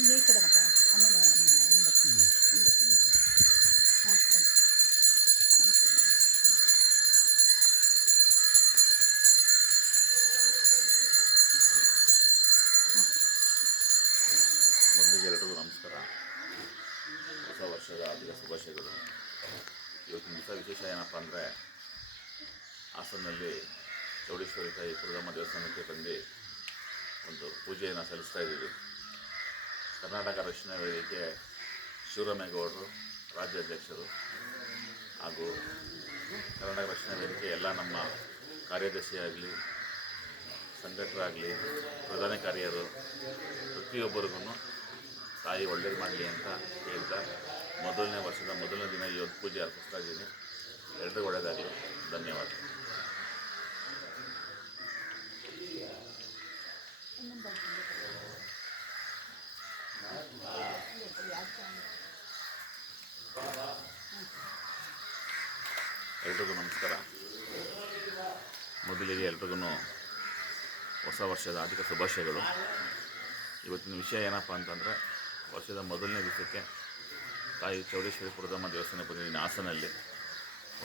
ಇಲ್ಲಿ ಈ ಕಡೆ ಮಕ್ಕ ಆಮೇಲೆ ಮುಂದೆ ಹಿಂಗೆ ಹಾಂ ಅದು ಮೊದಲಿಗೆ ಎಲ್ರಿಗೂ ನಮಸ್ಕಾರ. ಹೊಸ ವರ್ಷದ ಹಾರ್ದಿಕ ಶುಭಾಶಯಗಳು. ಇವತ್ತಿನ ದಿವಸ ವಿಶೇಷ ಏನಪ್ಪ ಅಂದರೆ, ಹಾಸನಲ್ಲಿ ಚೌಡೇಶ್ವರಿ ತಾಯಿ ದುರ್ಗಮ್ಮ ದೇವಸ್ಥಾನಕ್ಕೆ ಬಂದು ಒಂದು ಪೂಜೆಯನ್ನು ಸಲ್ಲಿಸ್ತಾ ಇದ್ದೀವಿ. ಕರ್ನಾಟಕ ರಕ್ಷಣಾ ವೇದಿಕೆ ಶಿವರಾಮೇಗೌಡರು ರಾಜ್ಯಾಧ್ಯಕ್ಷರು ಹಾಗೂ ಕರ್ನಾಟಕ ರಕ್ಷಣಾ ವೇದಿಕೆ ಎಲ್ಲ ನಮ್ಮ ಕಾರ್ಯದರ್ಶಿಯಾಗಲಿ, ಸಂಘಟಕರಾಗಲಿ, ಪ್ರಧಾನ ಕಾರ್ಯರು ಪ್ರತಿಯೊಬ್ಬರಿಗೂ ತಾಯಿ ಒಳ್ಳೇದು ಮಾಡಲಿ ಅಂತ ಹೇಳ್ತಾ ಮೊದಲನೇ ವರ್ಷದ ಮೊದಲನೇ ದಿನ ಈ ಒಂದು ಪೂಜೆ ಅರ್ಪಿಸ್ತಾ ಇದ್ದೀನಿ. ಎಲ್ರಿಗೂ ಒಳ್ಳೆಯದಾಗಲಿ. ಧನ್ಯವಾದ. ಎಲ್ರಿಗೂ ನಮಸ್ಕಾರ. ಮೊದಲಿಗೆ ಎಲ್ರಿಗೂ ಹೊಸ ವರ್ಷದ ಹಾರ್ದಿಕ ಶುಭಾಶಯಗಳು. ಇವತ್ತಿನ ವಿಷಯ ಏನಪ್ಪ ಅಂತಂದರೆ, ವರ್ಷದ ಮೊದಲನೇ ದಿವಸಕ್ಕೆ ತಾಯಿ ಚೌಡೇಶ್ವರಿ ದುರ್ಗಮ್ಮ ದೇವಸ್ಥಾನ ಬಂದಿದ್ದೀನಿ. ಹಾಸನಲ್ಲಿ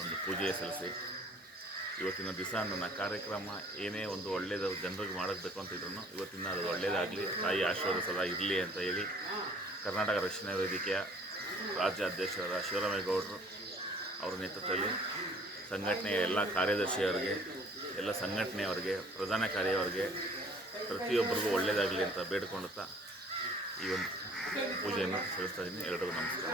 ಒಂದು ಪೂಜೆ ಸಲ್ಲಿಸಿ ಇವತ್ತಿನ ದಿವಸ ನನ್ನ ಕಾರ್ಯಕ್ರಮ ಏನೇ ಒಂದು ಒಳ್ಳೆಯದು ಜನರಿಗೆ ಮಾಡಬೇಕು ಅಂತಿದ್ರು ಇವತ್ತಿನ ಅದು ಒಳ್ಳೆಯದಾಗಲಿ, ತಾಯಿ ಆಶೀರ್ವಾದ ಸದಾ ಇರಲಿ ಅಂತ ಹೇಳಿ ಕರ್ನಾಟಕ ರಕ್ಷಣಾ ವೇದಿಕೆಯ ರಾಜ್ಯಾಧ್ಯಕ್ಷರಾದ ಶಿವರಾಮೇಗೌಡರು ಅವರ ನೇತೃತ್ವದಲ್ಲಿ ಸಂಘಟನೆಯ ಎಲ್ಲ ಕಾರ್ಯದರ್ಶಿಯವರಿಗೆ, ಎಲ್ಲ ಸಂಘಟನೆಯವರಿಗೆ, ಪ್ರಧಾನ ಕಾರ್ಯವರಿಗೆ ಪ್ರತಿಯೊಬ್ಬರಿಗೂ ಒಳ್ಳೆಯದಾಗಲಿ ಅಂತ ಬೇಡಿಕೊಳ್ಳುತ್ತಾ ಈ ಒಂದು ಪೂಜೆಯನ್ನು ಸಲ್ಲಿಸ್ತಾ ಇದ್ದೀನಿ. ಎಲ್ಲರಿಗೂ ನಮಸ್ಕಾರ.